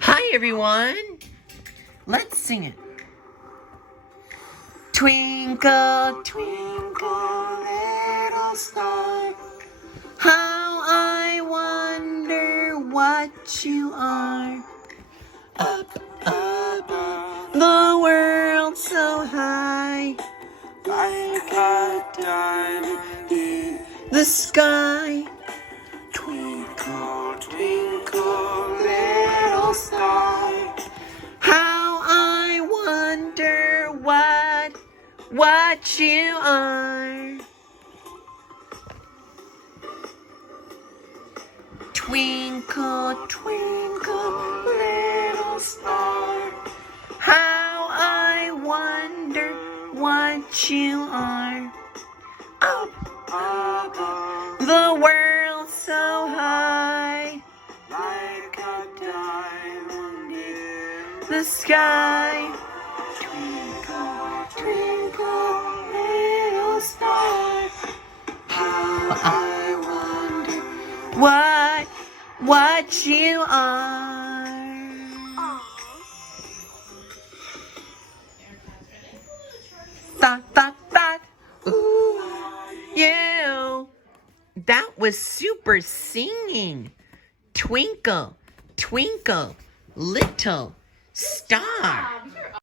Hi, everyone. Let's sing it. Twinkle, twinkle, little star, how I wonder what you are. Up above the world so high, like a diamond in the sky. Twinkle, twinkle, little star, how I wonder what you are. Twinkle, twinkle, little star, how I wonder what you are. Up above the world so high, like a diamond in the sky. Twinkle, twinkle, little star, how I wonder what you are. Thought, ooh, you. That was super singing. Twinkle, twinkle, little star.